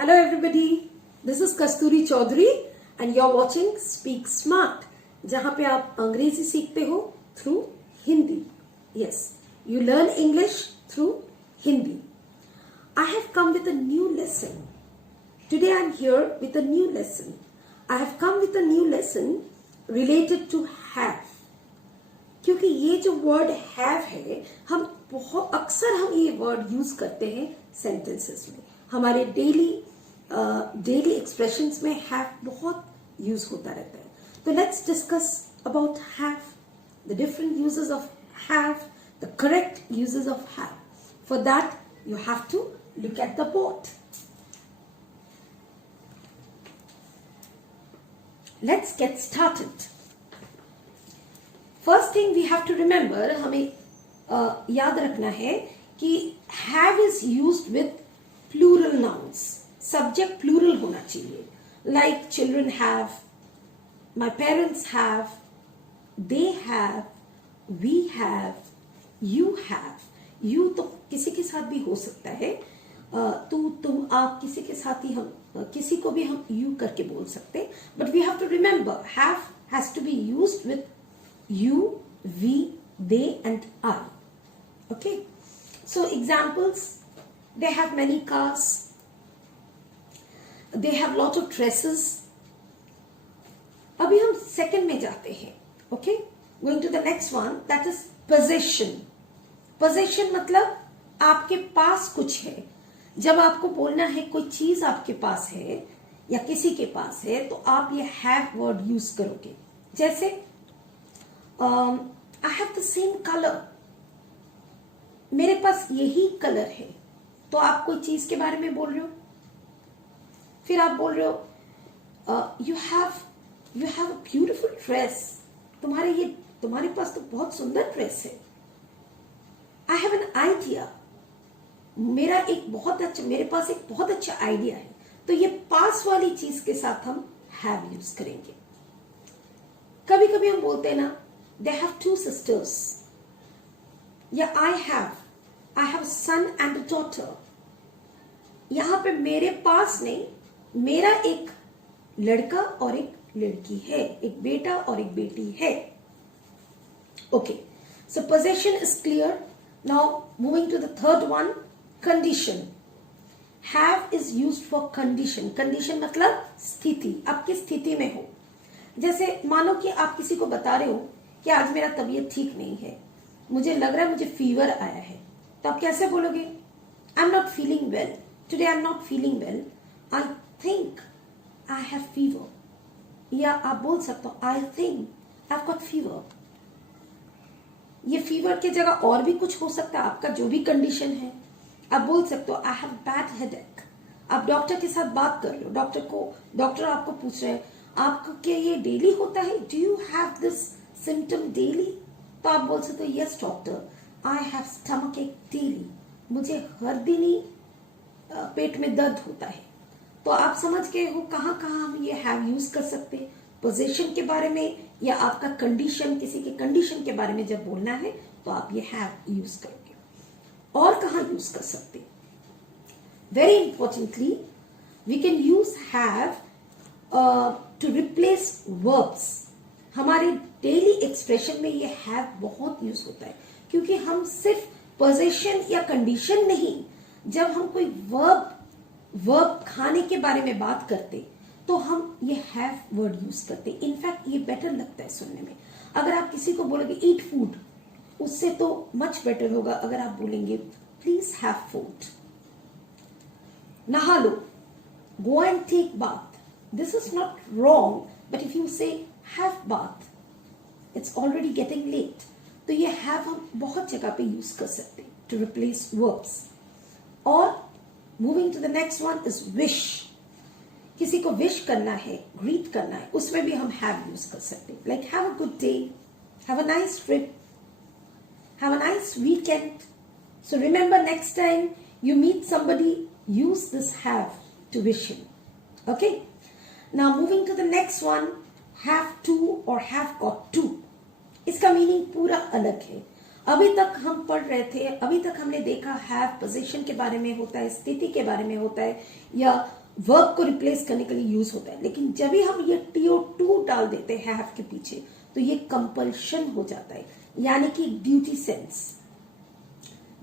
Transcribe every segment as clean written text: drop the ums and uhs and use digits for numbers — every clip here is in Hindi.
Hello everybody, this is Kasturi Chaudhary and you're watching Speak Smart, जहाँ पे आप अंग्रेजी सीखते हो through Hindi. Yes, you learn English through Hindi. I have come with a new lesson. Today I'm here with a new lesson. I have come with a new lesson related to have. क्योंकि ये जो वर्ड हैव है, हम बहुत अक्सर हम ये वर्ड यूज करते हैं सेंटेंसेस में. हमारे डेली एक्सप्रेशंस में हैव बहुत यूज होता रहता है. तो let's discuss about have, the different uses of have, the correct uses of have. For that you have to look at the board. Let's get started. First thing we have to remember, हमें याद रखना है कि have is used with plural nouns. Subject plural होना चाहिए. Like children have, my parents have, they have, we have, you have. You तो किसी के साथ भी हो सकता है. तू, तुम, आप, किसी के साथ ही हम किसी को भी हम यू करके बोल सकते. But we have to remember have has to be used with you, we, they and I. Okay, so examples, they have many cars, they have lot of dresses. अभी हम सेकंड में जाते हैं. Okay, going to the next one, that is possession. Possession मतलब आपके पास कुछ है. जब आपको बोलना है कोई चीज आपके पास है या किसी के पास है, तो आप ये have वर्ड यूज करोगे. जैसे I have the same color. मेरे पास यही कलर है. तो आप कोई चीज के बारे में बोल रहे हो. फिर आप बोल रहे हो you have a beautiful dress. तुम्हारे पास तो बहुत सुंदर ड्रेस है. I have an idea. मेरे पास एक बहुत अच्छा आइडिया है. तो ये पास वाली चीज के साथ हम have यूज करेंगे. कभी कभी हम बोलते हैं ना, they have two sisters. या I have a son and a daughter. यहां पे मेरे पास नहीं, मेरा एक लड़का और एक लड़की है, एक बेटा और एक बेटी है. Okay, so possession is clear. Now moving to the third one, condition. Have is used for condition. Condition मतलब स्थिति, आप किस स्थिति में हो. जैसे मानो कि आप किसी को बता रहे हो कि आज मेरा तबीयत ठीक नहीं है, मुझे लग रहा है मुझे फीवर आया है. तो आप कैसे बोलोगे? I am not feeling well today, I am not feeling well, I think I have fever. या आप बोल सकते हो I think I have got fever. ये फीवर की जगह और भी कुछ हो सकता है, आपका जो भी कंडीशन है. आप बोल सकते हो आई हैव बैड हेडेक. आप डॉक्टर के साथ बात कर रहे हो, डॉक्टर आपको पूछ रहे हैं आपको क्या ये डेली होता है, do you have this symptom daily. तो आप बोल सकते हो yes doctor, I have stomach एक डेली. मुझे हर दिन ही पेट में दर्द होता है. तो आप समझ गए हो कहाँ हम ये हैव यूज कर सकते हैं. पोजीशन के बारे में या आपका कंडीशन, किसी के कंडीशन के बारे में जब बोलना है तो आप ये हैव यूज करोगे. और कहाँ यूज कर सकते. Very importantly we can use have to replace verbs. हमारे डेली एक्सप्रेशन में ये हैव बहुत यूज होता है, क्योंकि हम सिर्फ पोजीशन या कंडीशन नहीं, जब हम कोई वर्ब खाने के बारे में बात करते तो हम ये हैव वर्ड यूज करते. इनफैक्ट ये बेटर लगता है सुनने में. अगर आप किसी को बोलोगे ईट फूड, उससे तो मच बेटर होगा अगर आप बोलेंगे प्लीज हैव फूड. नहा लो, go and take bath. This is not wrong, but if you say have bath, it's already getting late. तो ये have हम बहुत जगह पे यूज कर सकते हैं to replace verbs. और moving to the next one is wish. किसी को wish करना है, greet करना है, उसमें भी हम have यूज कर सकते हैं. Like have a good day, have a nice trip, have a nice weekend. So remember, next time you meet somebody, use this have to wish him. Okay? Now moving to the next one, have to or have got to. इसका मीनिंग पूरा अलग है. अभी तक हम पढ़ रहे थे, अभी तक हमने देखा हैव पोजीशन के बारे में होता है, स्थिति के बारे में होता है, या वर्ब को रिप्लेस करने के लिए यूज होता है, लेकिन जब भी हम ये to डाल देते हैं हैव के पीछे तो ये कंपल्शन हो जाता है, यानी कि ड्यूटी सेंस।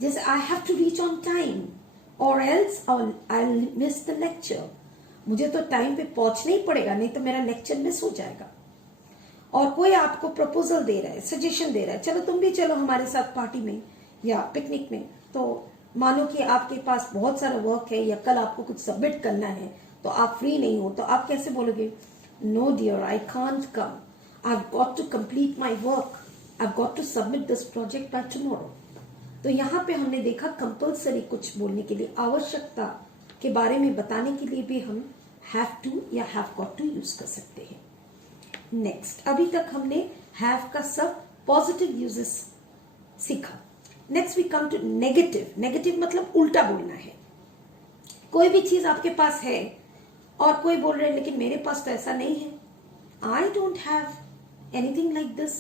जैसे I have to reach on time और else I miss the lecture, मुझे तो टाइम पे पहुंचना ही पड़ेगा, नहीं तो मेरा लेक्चर मिस हो जाएगा। और कोई आपको प्रपोजल दे रहा है, सजेशन दे रहा है, चलो तुम भी चलो हमारे साथ पार्टी में या पिकनिक में, तो मानो कि आपके पास बहुत सारा वर्क है या कल आपको कुछ सबमिट करना है तो आप फ्री नहीं हो, तो आप कैसे बोलोगे? No dear, I can't come, I have got to complete my work, I have got to submit this project by tomorrow. तो यहाँ पे हमने देखा कंपल्सरी कुछ बोलने के लिए, आवश्यकता के बारे में बताने के लिए भी हम हैव टू या हैव गॉट टू यूज कर सकते हैं। नेक्स्ट, अभी तक हमने हैव का सब पॉजिटिव यूजेस सीखा। Next we come to negative. Negative मतलब उल्टा बोलना है। कोई भी चीज आपके पास है और कोई बोल रहे हैं लेकिन मेरे पास तो ऐसा नहीं है, I don't have anything like this,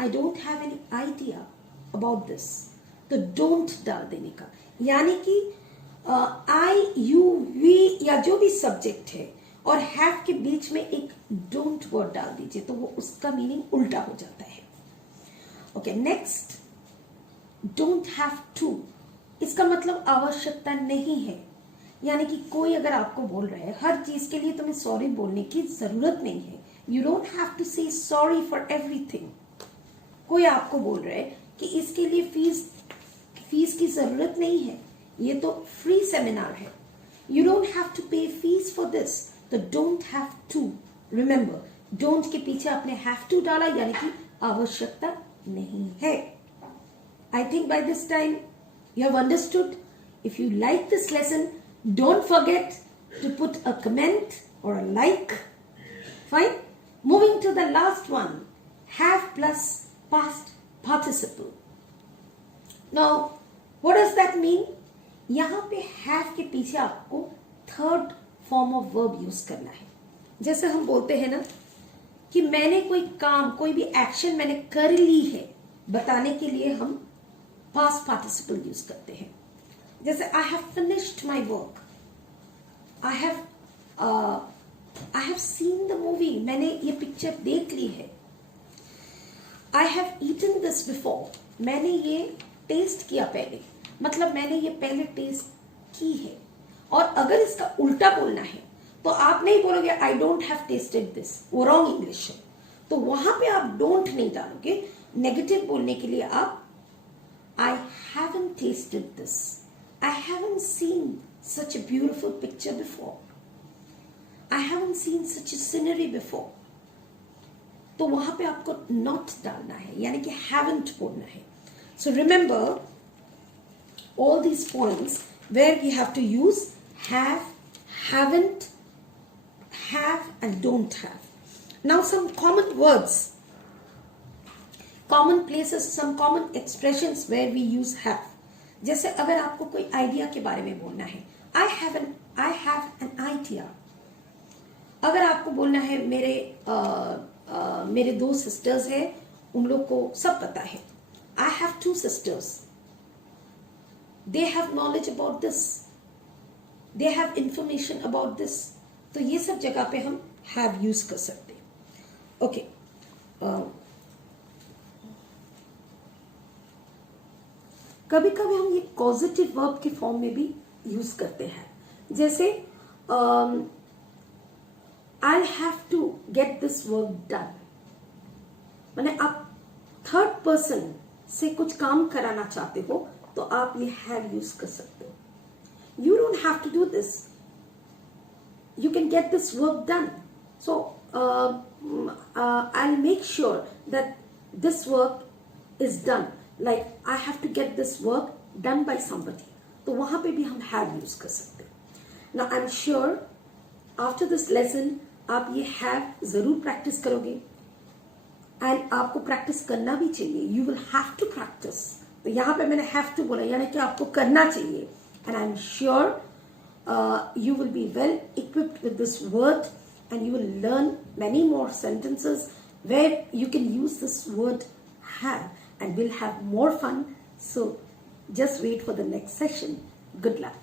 I don't have any idea about this, तो डोंट डाल देने का, यानी कि आई यू वी या जो भी सब्जेक्ट है और हैव के बीच में एक डोंट वर्ड डाल दीजिए, तो वो उसका मीनिंग उल्टा हो जाता है। Okay, next, don't have to, इसका मतलब आवश्यकता नहीं है, यानी कि कोई अगर आपको बोल रहा है हर चीज के लिए तुम्हें सॉरी बोलने की जरूरत नहीं है, यू डोंट हैव टू से सॉरी फॉर एवरीथिंग। कोई आपको बोल रहा है कि इसके लिए फीस की जरूरत नहीं है, ये तो फ्री सेमिनार है, you don't have to pay fees for this, तो don't have to. Remember, don't के पीछे आपने हैव टू डाला, यानी कि आवश्यकता नहीं है। I think by this time you have understood. If you like this lesson, don't forget to put a comment or a like. Fine. Moving to the last one, have plus past participle. Now, what does that mean? यहाँ पे have के पीछे आपको third form of verb use करना है। जैसे हम बोलते हैं ना कि मैंने कोई काम, कोई भी एक्शन मैंने कर ली है, बताने के लिए हम पास्ट पार्टिसिपल यूज करते हैं। जैसे I have finished my work, I have seen the movie, मैंने ये पिक्चर देख ली है। I have eaten this before, मैंने ये टेस्ट किया पहले, मतलब मैंने ये पहले टेस्ट की है। और अगर इसका उल्टा बोलना है तो आप नहीं बोलोगे I don't have tested this, वो रॉन्ग इंग्लिश है, तो वहां पे आप डोंट नहीं डालोगे। नेगेटिव बोलने के लिए आप I haven't tasted this. I haven't seen such a beautiful picture before. I haven't seen such a scenery before. तो वहां पे आपको not डालना है, यानी कि haven't बोलना है। So remember all these points where we have to use have, haven't, have and don't have. Now some common words, common places, some common expressions where we use have. जैसे अगर आपको कोई आइडिया के बारे में बोलना है, I have an idea. अगर आपको बोलना है मेरे दो सिस्टर्स हैं, उन लोग को सब पता है, I have two sisters, they have knowledge about this, they have information about this, तो ये सब जगह पे हम have यूज कर सकते हैं। ओके, कभी कभी हम ये पॉजिटिव वर्ब के फॉर्म में भी यूज करते हैं। जैसे I have to get this work done, माने आप थर्ड पर्सन से कुछ काम कराना चाहते हो तो आप ये हैव यूज कर सकते हो। You don't have to do this, you can get this work done, so I will make sure that this work is done, like I have to get this work done by somebody, तो वहां पे भी हम have यूज कर सकते हैं। Now I'm sure after this lesson आप ये have जरूर प्रैक्टिस करोगे, एंड आपको प्रैक्टिस करना भी चाहिए, you will have to practice। तो यहाँ पे मैंने have to बोला, यानी कि आपको करना चाहिए, and I'm sure you will be well equipped with this word and you will learn many more sentences where you can use this word have, and we'll have more fun. So just wait for the next session. Good luck.